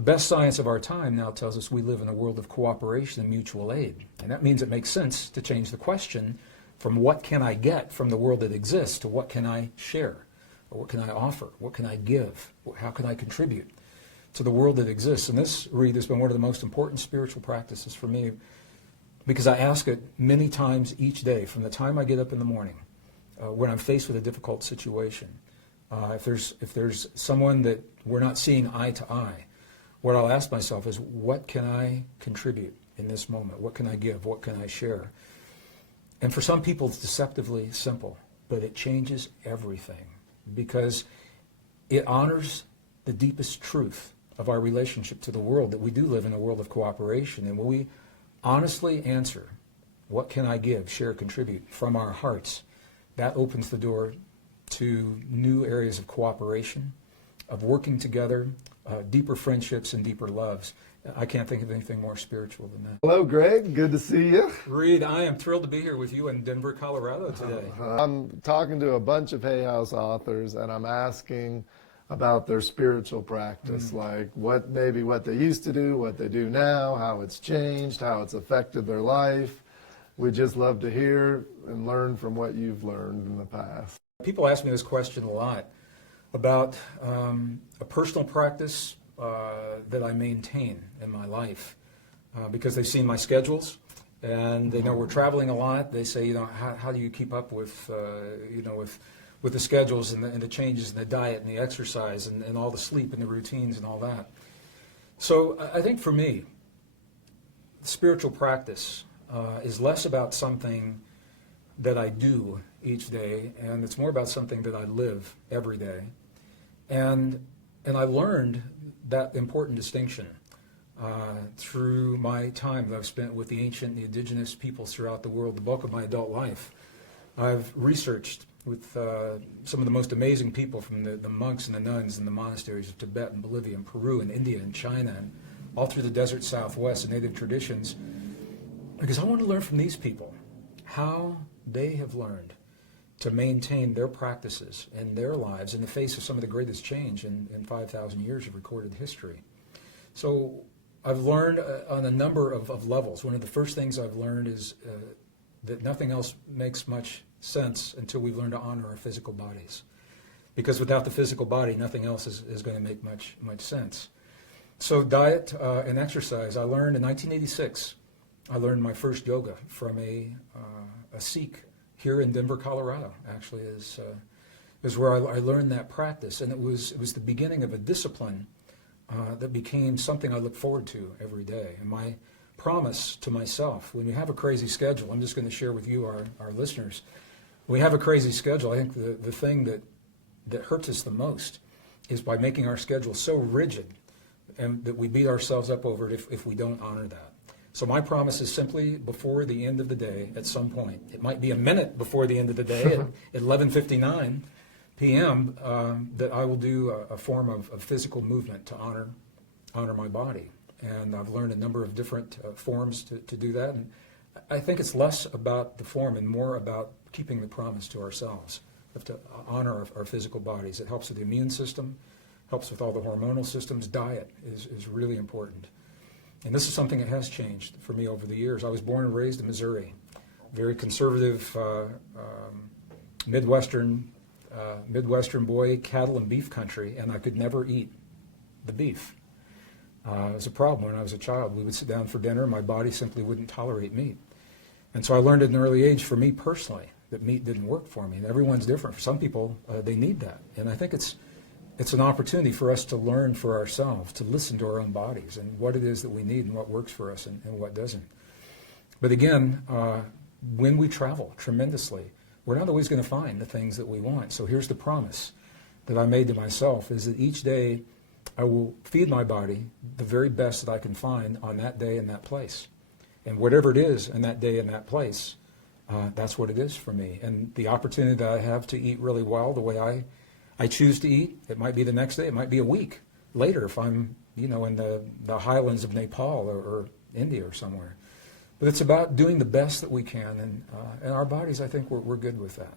The best science of our time now tells us we live in a world of cooperation and mutual aid. And that means it makes sense to change the question from what can I get from the world that exists to what can I share, or what can I offer, what can I give, how can I contribute to the world that exists. And this, Reid, has been one of the most important spiritual practices for me, because I ask it many times each day, from the time I get up in the morning, when I'm faced with a difficult situation. If there's someone that we're not seeing eye to eye, what I'll ask myself is, what can I contribute in this moment? What can I give? What can I share? And for some people, it's deceptively simple, but it changes everything, because it honors the deepest truth of our relationship to the world, that we do live in a world of cooperation. And when we honestly answer, what can I give, share, contribute, from our hearts, that opens the door to new areas of cooperation, of working together, deeper friendships and deeper loves. I can't think of anything more spiritual than that. Hello, Greg. Good to see you. Reid, I am thrilled to be here with you in Denver, Colorado today. I'm talking to a bunch of Hay House authors, and I'm asking about their spiritual practice, like what they used to do, what they do now, how it's changed, how it's affected their life. We'd just love to hear and learn from what you've learned in the past. People ask me this question a lot about a personal practice that I maintain in my life, because they've seen my schedules and they know we're traveling a lot. They say, how do you keep up with, with the schedules and the changes in the diet and the exercise and all the sleep and the routines and all that. So I think for me, spiritual practice is less about something that I do each day, and it's more about something that I live every day. And I learned that important distinction through my time that I've spent with the ancient, the indigenous peoples throughout the world, the bulk of my adult life. I've researched with some of the most amazing people, from the monks and the nuns in the monasteries of Tibet and Bolivia and Peru and India and China and all through the desert Southwest and native traditions, because I want to learn from these people how they have learned to maintain their practices in their lives in the face of some of the greatest change in 5,000 years of recorded history. So I've learned on a number of levels. One of the first things I've learned is that nothing else makes much sense until we learn to honor our physical bodies. Because without the physical body, nothing else is going to make much sense. So diet and exercise, I learned in 1986. I learned my first yoga from a Sikh here in Denver, Colorado. Actually, is where I learned that practice, and it was the beginning of a discipline that became something I look forward to every day. And my promise to myself, when you have a crazy schedule, I'm just going to share with you, our listeners, when we have a crazy schedule, I think the thing that hurts us the most is by making our schedule so rigid, and that we beat ourselves up over it if we don't honor that. So my promise is simply, before the end of the day, at some point, it might be a minute before the end of the day, at 11:59 p.m., that I will do a form of physical movement to honor my body. And I've learned a number of different forms to do that. And I think it's less about the form and more about keeping the promise to ourselves. We have to honor our physical bodies. It helps with the immune system, helps with all the hormonal systems. Diet is really important. And this is something that has changed for me over the years. I was born and raised in Missouri, very conservative Midwestern boy, cattle and beef country, and I could never eat the beef. It was a problem when I was a child. We would sit down for dinner, and my body simply wouldn't tolerate meat. And so I learned at an early age, for me personally, that meat didn't work for me. And everyone's different. For some people, they need that. And I think it's an opportunity for us to learn for ourselves, to listen to our own bodies and what it is that we need and what works for us and what doesn't. But again, when we travel tremendously, we're not always going to find the things that we want. So here's the promise that I made to myself, is that each day I will feed my body the very best that I can find on that day and that place. And whatever it is in that day and that place, that's what it is for me. And the opportunity that I have to eat really well the way I choose to eat, it might be the next day, it might be a week later if I'm, in the highlands of Nepal or India or somewhere. But it's about doing the best that we can, and our bodies, I think we're good with that.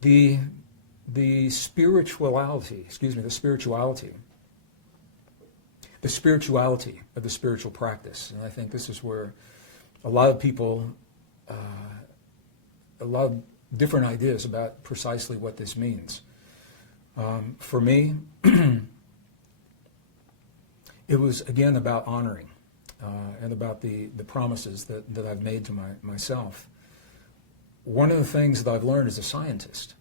The spirituality, the spirituality of the spiritual practice. And I think this is where a lot of people, a lot of different ideas about precisely what this means. For me, it was again about honoring and about the promises that I've made to myself. One of the things that I've learned as a scientist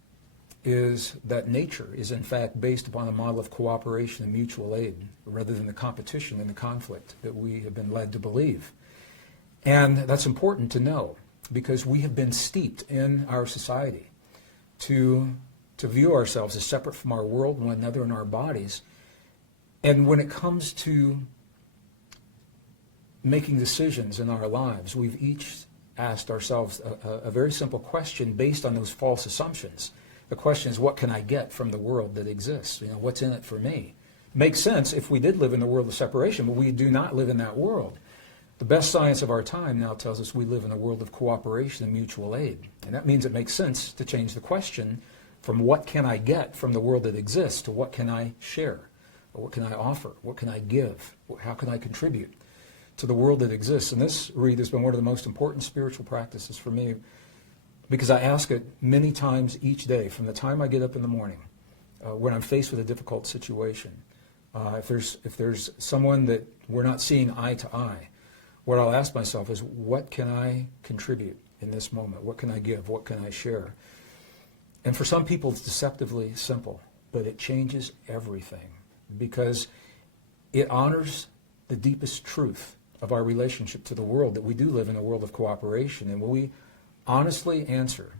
is that nature is in fact based upon a model of cooperation and mutual aid rather than the competition and the conflict that we have been led to believe. And that's important to know because we have been steeped in our society to view ourselves as separate from our world, one another, and our bodies. And when it comes to making decisions in our lives, we've each asked ourselves a very simple question based on those false assumptions. The question is, what can I get from the world that exists? You know, what's in it for me? Makes sense if we did live in the world of separation, but we do not live in that world. The best science of our time now tells us we live in a world of cooperation and mutual aid. And that means it makes sense to change the question from what can I get from the world that exists to what can I share? Or what can I offer? What can I give? How can I contribute to the world that exists? And this, Reid, has been one of the most important spiritual practices for me because I ask it many times each day from the time I get up in the morning when I'm faced with a difficult situation. If there's someone that we're not seeing eye to eye, what I'll ask myself is, what can I contribute in this moment? What can I give? What can I share? And for some people, it's deceptively simple, but it changes everything because it honors the deepest truth of our relationship to the world, that we do live in a world of cooperation. And when we honestly answer,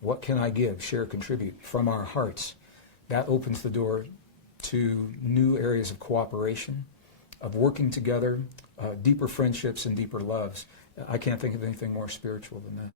what can I give, share, contribute from our hearts, that opens the door to new areas of cooperation, of working together, deeper friendships and deeper loves. I can't think of anything more spiritual than that.